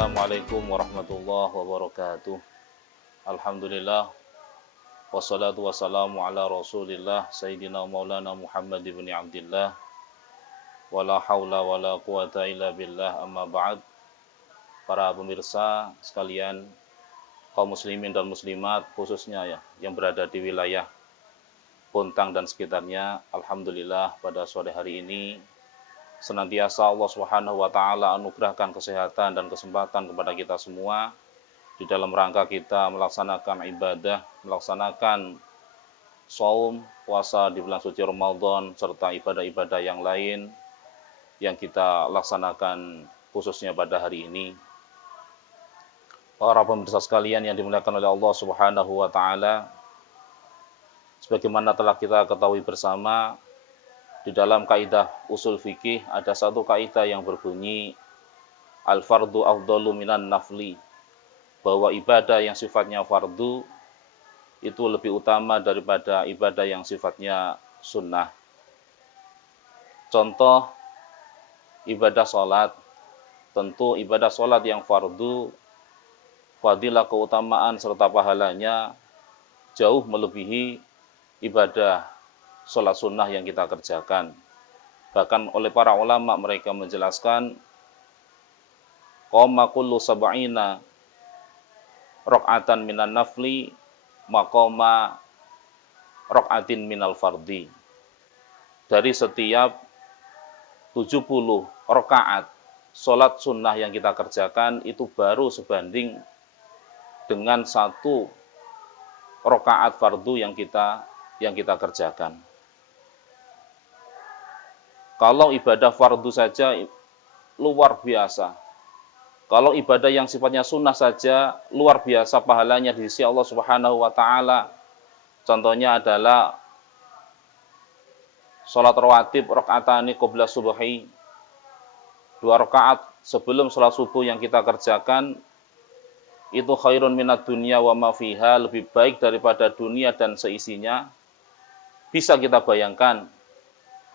Assalamualaikum warahmatullahi wabarakatuh. Alhamdulillah wassalatu wassalamu ala Rasulillah Sayyidina Maulana Muhammad ibn Abdillah wala haula wala quwata illa billah, amma ba'd. Para pemirsa sekalian, kaum muslimin dan muslimat khususnya yang berada di wilayah Bontang dan sekitarnya, alhamdulillah pada sore hari ini senantiasa Allah Subhanahu wa taala anugerahkan kesehatan dan kesempatan kepada kita semua di dalam rangka kita melaksanakan ibadah, melaksanakan shaum, puasa di bulan suci Ramadan serta ibadah-ibadah yang lain yang kita laksanakan khususnya pada hari ini. Para pemirsa sekalian yang dimuliakan oleh Allah Subhanahu wa taala, sebagaimana telah kita ketahui bersama, di dalam kaidah usul fikih ada satu kaidah yang berbunyi al-fardu afdalu minan nafli, bahwa ibadah yang sifatnya fardu itu lebih utama daripada ibadah yang sifatnya sunnah. Contoh ibadah sholat, tentu ibadah sholat yang fardu, fadilah keutamaan serta pahalanya jauh melebihi ibadah sholat sunnah yang kita kerjakan. Bahkan oleh para ulama mereka menjelaskan qoma kullu sab'ina raq'atan minan nafli maqama raq'atin minal fardi. Dari setiap 70 rakaat sholat sunnah yang kita kerjakan itu baru sebanding dengan satu rakaat fardu yang kita kerjakan. Kalau ibadah fardu saja luar biasa. Kalau ibadah yang sifatnya sunnah saja luar biasa pahalanya di sisi Allah Subhanahu wa taala. Contohnya adalah salat rawatib rakaatani qabla subhi. 2 rakaat sebelum salat subuh yang kita kerjakan itu khairun minad dunya wa ma fiha, lebih baik daripada dunia dan seisinya. Bisa kita bayangkan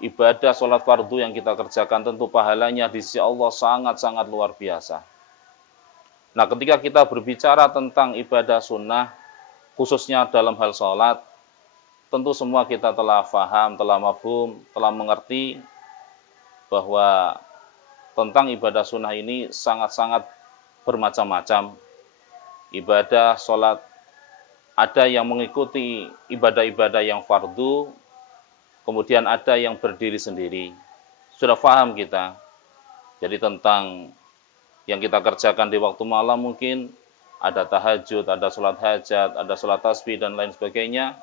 ibadah sholat fardu yang kita kerjakan tentu pahalanya di sisi Allah sangat-sangat luar biasa. Nah, ketika kita berbicara tentang ibadah sunnah, khususnya dalam hal sholat, tentu semua kita telah faham, telah mafhum, telah mengerti bahwa tentang ibadah sunnah ini sangat-sangat bermacam-macam. Ibadah sholat, ada yang mengikuti ibadah-ibadah yang fardu, kemudian ada yang berdiri sendiri. Sudah paham kita. Jadi tentang yang kita kerjakan di waktu malam mungkin ada tahajud, ada sholat hajat, ada sholat tasbih, dan lain sebagainya.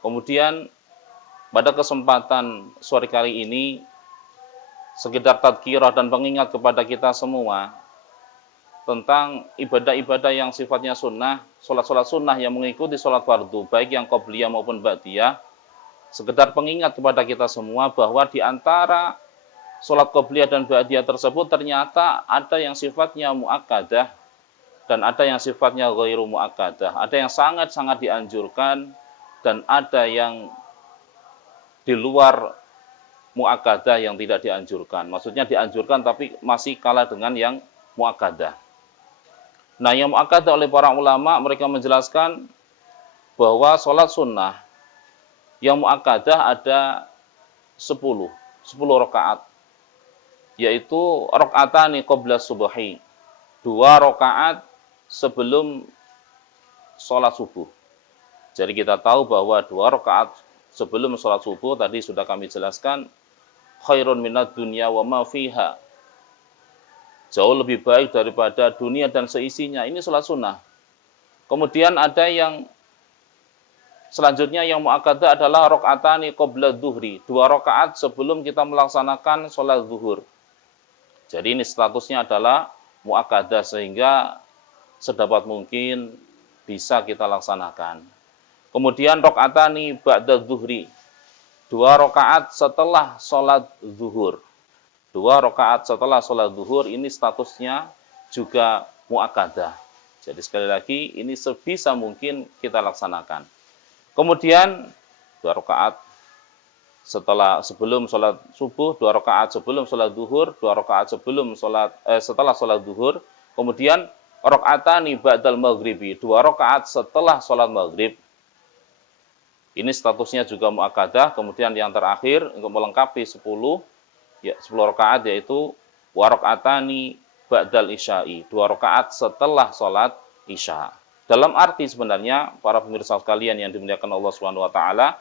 Kemudian pada kesempatan sore kali ini, sekedar tadkirah dan pengingat kepada kita semua tentang ibadah-ibadah yang sifatnya sunnah, sholat-sholat sunnah yang mengikuti sholat fardu, baik yang qobliyah maupun ba'diyah. Sekedar pengingat kepada kita semua bahwa di antara sholat qobliyah dan ba'diyah tersebut ternyata ada yang sifatnya mu'akkadah dan ada yang sifatnya ghairu mu'akkadah. Ada yang sangat-sangat dianjurkan dan ada yang di luar mu'akkadah yang tidak dianjurkan. Maksudnya dianjurkan tapi masih kalah dengan yang mu'akkadah. Nah, yang mu'akkadah oleh para ulama, mereka menjelaskan bahwa sholat sunnah yang mu'akkadah ada 10 rakaat, yaitu rakaatani qabla subhi, 2 rakaat sebelum sholat subuh. Jadi kita tahu bahwa 2 rakaat sebelum sholat subuh tadi sudah kami jelaskan khairun minad dunya wa ma fiha, jauh lebih baik daripada dunia dan seisinya. Ini sholat sunnah. Kemudian ada yang selanjutnya yang mu'akkadah adalah rakaatani qabla dhuhri, 2 rakaat sebelum kita melaksanakan sholat zuhur. Jadi ini statusnya adalah mu'akkadah sehingga sedapat mungkin bisa kita laksanakan. Kemudian rakaatani ba'da dhuhri, 2 rakaat setelah sholat zuhur. 2 rakaat setelah sholat zuhur ini statusnya juga mu'akkadah. Jadi sekali lagi ini sebisa mungkin kita laksanakan. Kemudian 2 rakaat sebelum sholat subuh, 2 rakaat sebelum sholat zuhur, 2 rakaat setelah sholat zuhur, Kemudian rakaatani ba'dal maghribi, 2 rakaat setelah sholat maghrib. Ini statusnya juga muakkadah. Kemudian yang terakhir untuk melengkapi 10 rakaat yaitu wa rakaatani ba'dal isya'i, 2 rakaat setelah sholat isya. Dalam arti sebenarnya para pemirsa sekalian yang dimuliakan Allah Subhanahu wa taala,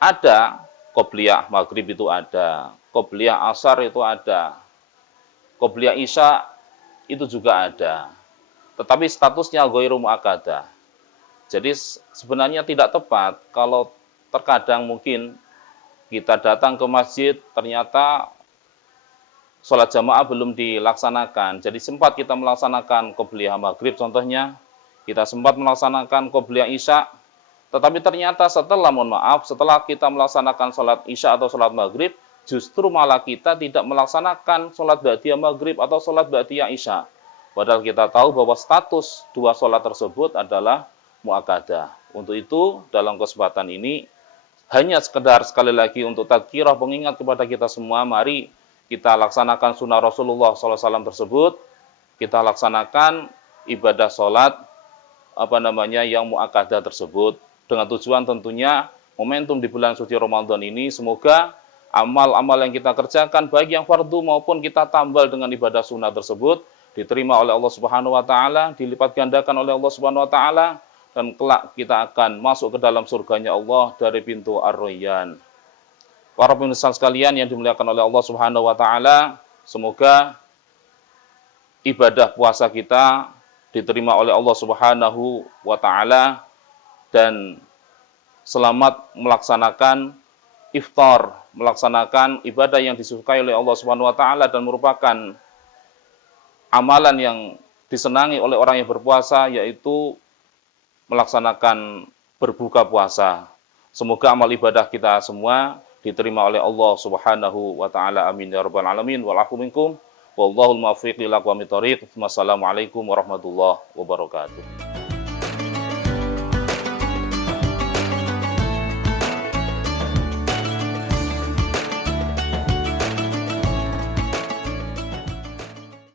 ada qobliyah maghrib itu ada, qobliyah asar itu ada, qobliyah isya itu juga ada. Tetapi statusnya ghairu muakkadah. Jadi sebenarnya tidak tepat kalau terkadang mungkin kita datang ke masjid ternyata sholat jamaah belum dilaksanakan. Jadi sempat kita melaksanakan qobliyah maghrib contohnya, kita sempat melaksanakan qobliyah isya, tetapi ternyata setelah kita melaksanakan sholat isya atau sholat maghrib, justru malah kita tidak melaksanakan sholat ba'diyah maghrib atau sholat ba'diyah isya. Padahal kita tahu bahwa status 2 sholat tersebut adalah muakkadah. Untuk itu, dalam kesempatan ini, hanya sekedar sekali lagi untuk tadzkirah pengingat kepada kita semua, mari kita laksanakan sunnah Rasulullah SAW tersebut, kita laksanakan ibadah sholat yang muakkadah tersebut, dengan tujuan tentunya momentum di bulan suci Ramadan ini semoga amal-amal yang kita kerjakan baik yang fardu maupun kita tambal dengan ibadah sunnah tersebut diterima oleh Allah Subhanahu wa taala, dilipat gandakan oleh Allah Subhanahu wa taala, dan kelak kita akan masuk ke dalam surganya Allah dari pintu Ar-Rayyan. Para pemirsa sekalian yang dimuliakan oleh Allah Subhanahu wa taala, semoga ibadah puasa kita diterima oleh Allah Subhanahu wa taala dan selamat melaksanakan iftar, melaksanakan ibadah yang disukai oleh Allah Subhanahu wa taala dan merupakan amalan yang disenangi oleh orang yang berpuasa, yaitu melaksanakan berbuka puasa. Semoga amal ibadah kita semua diterima oleh Allah Subhanahu wa taala. Amin ya rabbal alamin. Wal afu minkum. Wallahul muwaffiq ila aqwamit thoriq. Wassalamualaikum warahmatullahi wabarakatuh.